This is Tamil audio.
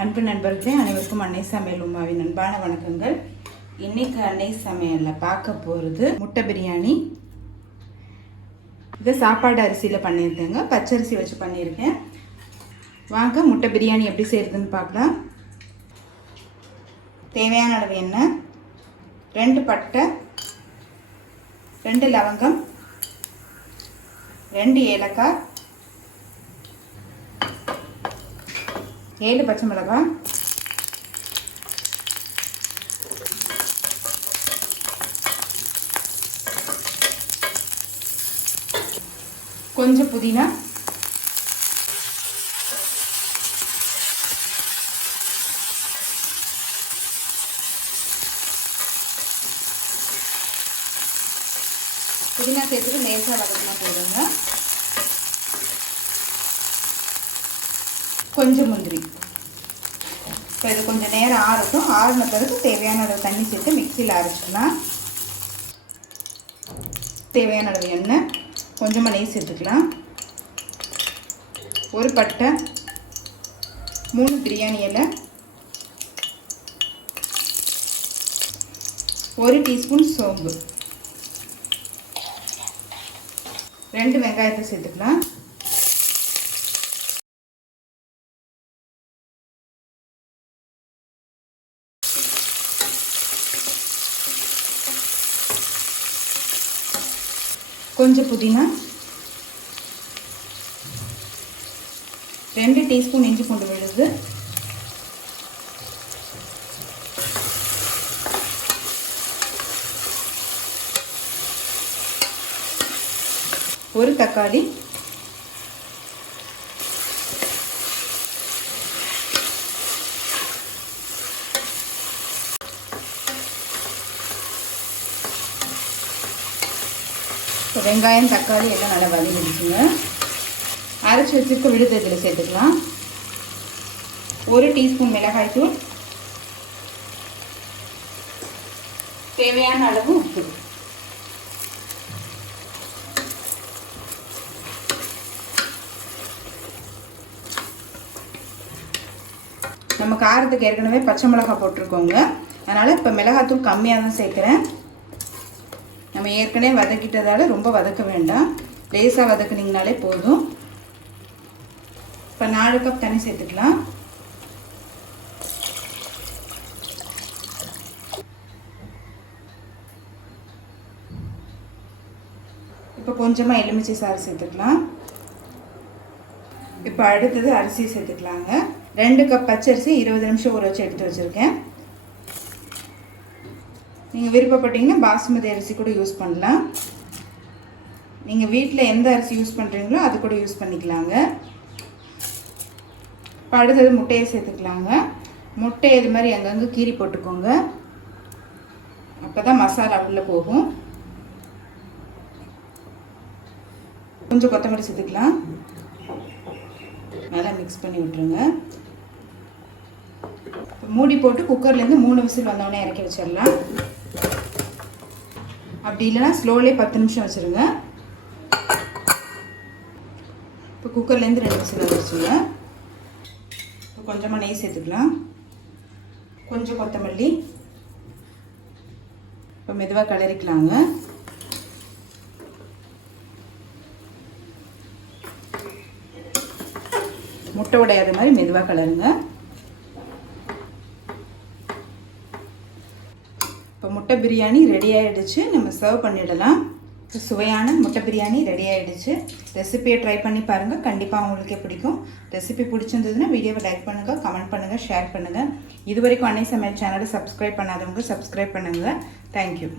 அன்பு நண்பர்களே, அனைவருக்கும் அன்னை சமையல் உமாவின் அன்பான வணக்கங்கள். இன்னைக்கு அன்னை சமையலில் பார்க்க போகிறது முட்டை பிரியாணி. இதை சாப்பாடு அரிசியில் பண்ணியிருக்கேங்க, பச்சரிசி வச்சு பண்ணியிருக்கேன். வாங்க முட்டை பிரியாணி எப்படி செய்கிறதுன்னு பார்க்கலாம். தேவையான அளவு எண்ணெய், 2 பட்டை, 2 லவங்கம், 2 ஏலக்காய், 7 பச்சை மிளகாய், கொஞ்சம் புதினா, புதினா சேர்த்துட்டு லேசாக வதக்கினா போடுங்க. கொஞ்சம் முந்திரி. இப்போ இது கொஞ்சம் நேரம் ஆறட்டும். ஆறின பிறகு தேவையான அளவு தண்ணி சேர்த்து மிக்சியில் அரைச்சிக்கலாம். தேவையான அளவு எண்ணெய், கொஞ்சமாக நெய் சேர்த்துக்கலாம். 1 பட்டை, 3 பிரியாணி இலை, 1 டீஸ்பூன் சோம்பு, 2 வெங்காயத்தை சேர்த்துக்கலாம். கொஞ்சம் புதினா, 2 டீஸ்பூன் இஞ்சி பூண்டு விழுது, ஒரு தக்காளி, வெங்காயம் தக்காளி எல்லாம் நல்லா வதங்கிடுச்சுங்க. அரைச்சி வச்சுருக்க விழுது இதில் சேர்த்துக்கலாம். 1 டீஸ்பூன் மிளகாய்த்தூள், தேவையான அளவு உப்பு, நம்ம காரத்துக்கு ஏற்கனவே பச்சை மிளகாய் போட்டிருக்கோங்க, அதனால் இப்போ மிளகாய்த்தூள் கம்மியாக தான் சேர்க்குறேன். நம்ம ஏற்கனவே வதக்கிட்டதால ரொம்ப வதக்க வேண்டாம், லேசாக வதக்குனிங்கனாலே போதும். இப்போ 4 கப் தண்ணி சேர்த்துக்கலாம். இப்போ கொஞ்சமாக எலுமிச்சை சாறு சேர்த்துக்கலாம். இப்போ அடுத்தது அரிசி சேர்த்துக்கலாங்க. 2 கப் பச்சரிசி 20 நிமிஷம் ஊற வச்சு எடுத்து வச்சுருக்கேன். நீங்கள் விருப்பப்பட்டீங்கன்னா பாசுமதி அரிசி கூட யூஸ் பண்ணலாம். நீங்கள் வீட்டில் எந்த அரிசி யூஸ் பண்ணுறீங்களோ அது கூட யூஸ் பண்ணிக்கலாங்க. இப்போ அடுத்தது முட்டையை சேர்த்துக்கலாங்க. முட்டையை இது மாதிரி அங்கங்கே கீறி போட்டுக்கோங்க, அப்போ தான் மசாலா உள்ளே போகும். கொஞ்சம் கொத்தமல்லி சேர்த்துக்கலாம். நல்லா மிக்ஸ் பண்ணி விட்டுருங்க. மூடி போட்டு குக்கர்லேருந்து 3 விசில் வந்தோடனே இறக்கி வச்சிடலாம். அப்படி இல்லைனா ஸ்லோலே 10 நிமிஷம் வச்சுருங்க. இப்போ குக்கர்லேருந்து 2 விசில் வந்துருச்சுங்க. இப்போ கொஞ்சமாக நெய் சேர்த்துக்கலாம், கொஞ்சம் கொத்தமல்லி. இப்போ மெதுவாக கிளறிக்கலாங்க. முட்டை உடையாத மாதிரி மெதுவாக கிளறுங்க. இப்போ முட்டை பிரியாணி ரெடி ஆகிடுச்சு, நம்ம சர்வ் பண்ணிடலாம். சுவையான முட்டை பிரியாணி ரெடி ஆகிடுச்சு. ரெசிபியை ட்ரை பண்ணி பாருங்கள், கண்டிப்பாக உங்களுக்கே பிடிக்கும். ரெசிபி பிடிச்சிருந்ததுன்னா வீடியோவை லைக் பண்ணுங்கள், கமெண்ட் பண்ணுங்கள், ஷேர் பண்ணுங்கள். இது வரைக்கும் அன்னை சமையல் சேனலை சப்ஸ்கிரைப் பண்ணாதவங்க சப்ஸ்கிரைப் பண்ணுங்கள். தேங்க்யூ.